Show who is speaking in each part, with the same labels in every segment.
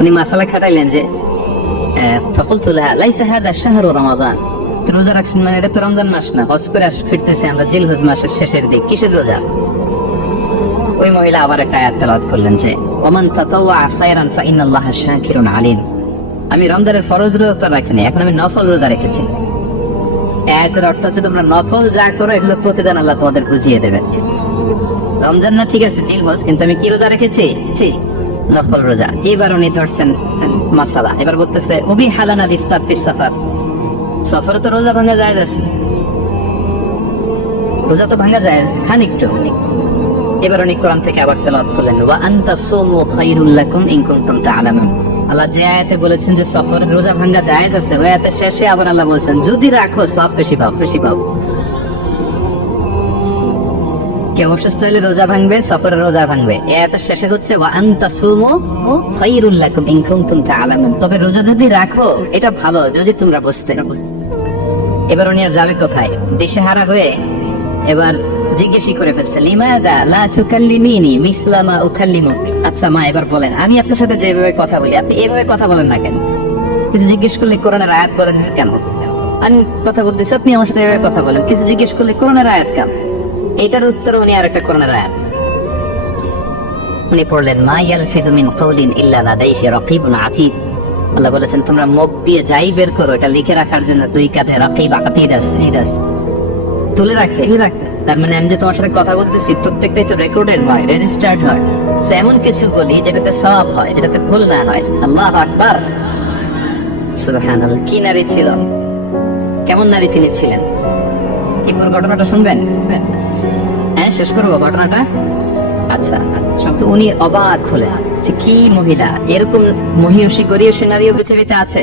Speaker 1: উনি মাসালা খাটাইলেন যে আহ, فقلت لها ليس هذا شهر رمضان তো রোজা রাখছেন মানে এটা তো রমজান মাস না হজ করে আস ফিরতেছে আমরা জিলহজ মাসের শেষের দিক কিসের রোজা ওই মহিলা আবার একটা আয়াত তেলাওয়াত করলেন যে ওমান তাতাওয়া খায়রান ফাইনাল্লাহা শাকিরুন আলিম আমি রমজানের ফরজ রোজা তো রাখিনি এখন আমি নফল রোজা রেখেছি আয়াতের অর্থ হচ্ছে তোমরা নফল যা করো এগুলো প্রতিদান আল্লাহ তোমাদের বুঝিয়ে দেবে রমজান না ঠিক আছে জিলহজ কিন্তু আমি কি রোজা রেখেছি ছি, নফল রোজা। এবার উনি ধরছেন মাসালা। এবার বলতেছে, উবি হালানা ইফতার সাফার। সফরে তো রোজা ভাঙা যায় আছে। রোজা তো ভাঙা যায় এবার কোরআন থেকে আবার তেলাওয়াত করলেন, ওয়া আনতা সুমু লাকুম ইন কুনতুম আল্লাহ যে আয়াতে বলেছেন যে সফরের রোজা ভাঙা জায়েজ আছে, ওই আয়াতের শেষে আবার আল্লাহ বলেছেন, যদি রাখো, সব বেশি পাও বেশি পাও। রোজা ভাঙবে রোজা ভাঙবে। আয়াতের শেষে হচ্ছে তবে রোজা যদি রাখো, এটা ভালো, যদি তোমরা বুঝতে এবার উনি আর যাবে কোথায়? দিশেহারা হয়ে এবার জিজ্ঞেসই করে ফেলছে লা মিসলামা আচ্ছা মা, এবার বলেন, আমি আপনার সাথে যেভাবে কথা বলি, আপনি এভাবে কথা বলেন না কেন? কিছু জিজ্ঞেস করলে কোরআনের আয়াত বলেন কেন? আমি কথা বলতেছি, আপনি আমার সাথে এভাবে কথা বলেন। কিছু জিজ্ঞেস করলে কোরআনের আয়াত কেন? এটার উত্তর উনি আর একটা আয়াত। উনি পড়লেন, মা ইয়ালফিদু মিন ইল্লা আল্লাহ বলেছেন, তোমরা মুখ দিয়ে যাই বের করো, এটা লিখে রাখার জন্য দুই কাঁধে আছে তুলে রাখে রাখে তার মানে আমি যে তোমার সাথে কথা বলতেছি, প্রত্যেকটাই তো রেকর্ডেড হয় রেজিস্টার্ড হয়। So এমন কিছু বলি যেটাতে সওয়াব হয়, যেটাতে ভুল না হয়। আল্লাহ আকবার। সুবহানাল্লাহ। কি নারী ছিল? কেমন নারী তিনি ছিলেন? পুরো ঘটনাটা শুনবেন? হ্যাঁ শেষ করব ঘটনাটা? আচ্ছা তো উনি অবাক হলেন যে কি মহিলা? এরকম মহিষী গরিয়সী নারীও পৃথিবীতে আছে?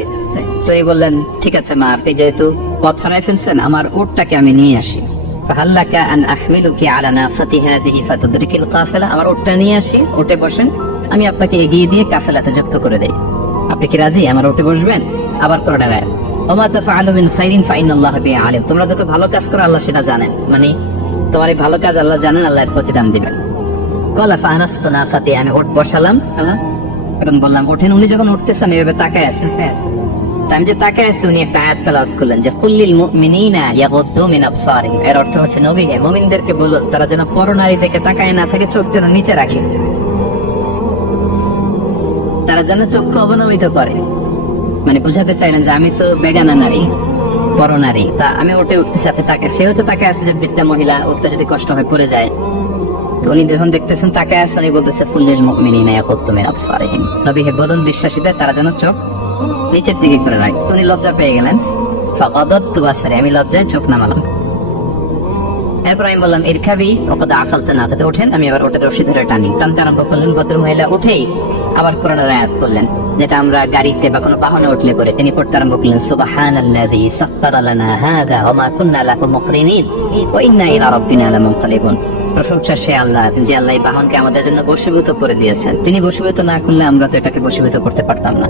Speaker 1: তো এই বললেন, ঠিক আছে মা, আপনি যেহেতু পথ হারাই ফেলছেন, আমার উটটাকে আমি নিয়ে আসি। ফাহাল্লাকা আন আহমিলুকি কাফেলা, আমার উটটা নিয়ে আসি উঠে বসেন। আমি আপনাকে এগিয়ে দিয়ে কাফেলাতে যুক্ত করে দেই। আপনি কি রাজি? আমার উঠে বসবেন? আবার করোনা রায়। ওমা আলিম তোমরা যত ভালো কাজ করো, আল্লাহ সেটা জানেন। মানে তোমার এই ভালো কাজ আল্লাহ জানেন, আল্লাহ প্রতিদান দিবেন। কলা আমি উঠ বসালাম হ্যাঁ? এবং বললাম, ওঠেন। উনি যখন উঠতেছেন, এভাবে তাকায় আছেন আমি যে তাকায় আছি, উনি একটা আয়াত তেলাওয়াত করলেন যে কুল্লিল মুমিনিনা ইয়াগুদ্দু মিন আবসারিহিম এর অর্থ হচ্ছে, নবী, হে মুমিনদেরকে বলো, তারা যেন পরনারী থেকে তাকায় না থাকে, চোখ যেন নিচে রাখে। তারা যেন চক্ষু অবনমিত করে। মানে বুঝাতে চাইলেন যে আমি তো বেগানা নারী, বড় নারী। তা আমি উঠে উঠতেছি আপনি তাকে, সে হয়তো তাকে আছে যে বৃদ্ধা মহিলা উঠতে যদি কষ্ট হয় পড়ে যায়। তো উনি যখন দেখতেছেন তাকে আছে, উনি বলতেছে ফুল্লিল মুমিনিনা ইয়াকুদ্দু মিন আবসারিহিম। তবে হে বলুন বিশ্বাসীদের তারা যেন চোখ নিচের দিকে করে রাখে। উনি লজ্জা পেয়ে গেলেন। ফাকাদাতু তুবাসারে আমি লজ্জায় চোখ নামালাম। এরপর বললাম ইরখাবি ওকদ আখালতে না খেতে ওঠেন। আমি আবার ওটা রশি ধরে টানি। টানতে আরম্ভ করলেন ভদ্র মহিলা উঠেই আবার কোরআনের আয়াত করলেন যেটা আমরা গাড়িতে বা কোনো বাহনে উঠলে করে তিনি পড়তে আরম্ভ করলেন, সুবহানাল্লাযী সাখখারা লানা হাযা ওয়া মা কুন্না লাহু মুকরিনিন ওয়া ইন্না ইলা রাব্বিনা লামুনকালিবুন প্রশংসা সে আল্লাহ, যে আল্লাহ এই বাহনকে আমাদের জন্য বশীভূত করে দিয়েছেন। তিনি বশীভূত না করলে আমরা তো এটাকে বশীভূত করতে পারতাম না।